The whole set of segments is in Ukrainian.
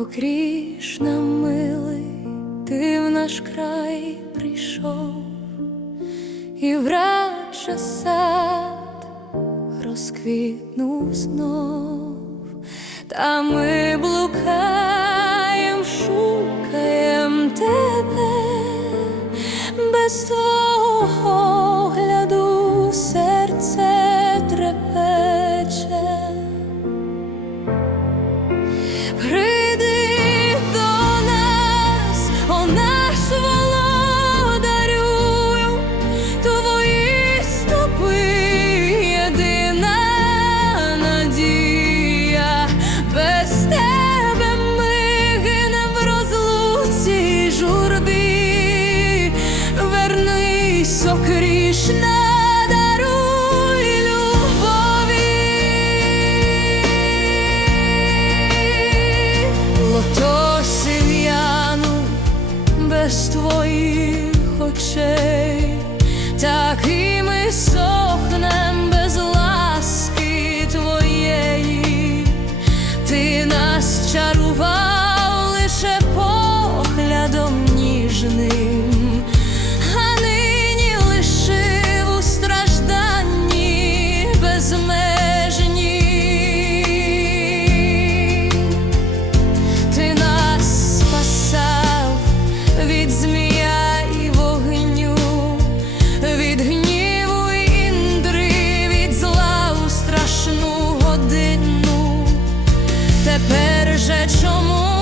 О Крішна, милий, ти в наш край прийшов і врача сад розквітнув знов, та ми блукаємо. без твоїх очей, так і ми сохнем без ласки твоєї, ти нас чарував. вже чому?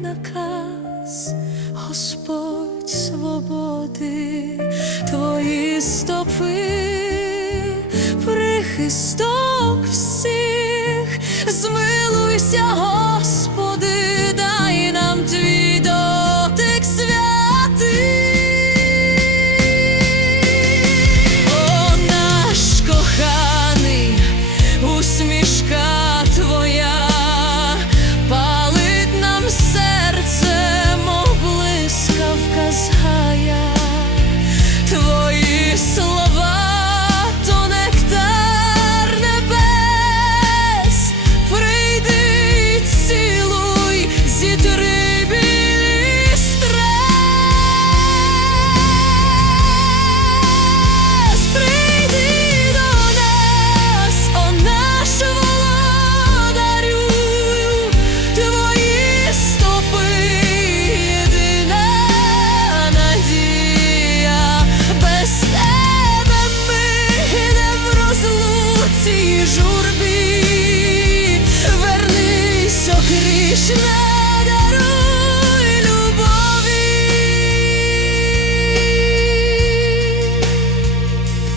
наказ, Господь свободи, твої стопи, прихисток всіх, змилуйся. Господь більш любові,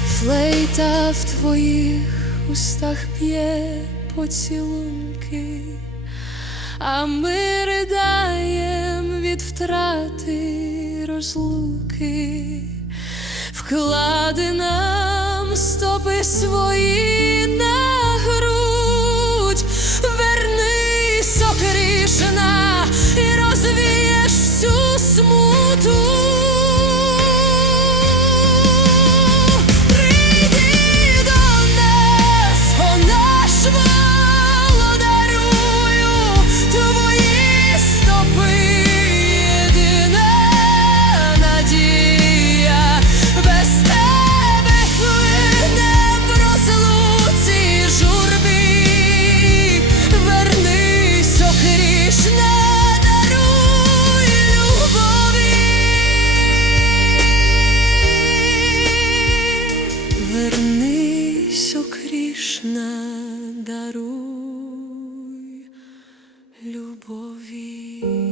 флейта в твоїх устах п'є поцілунки, а ми ридаєм від втрати розлуки, вклади нам стопи свої. на любові.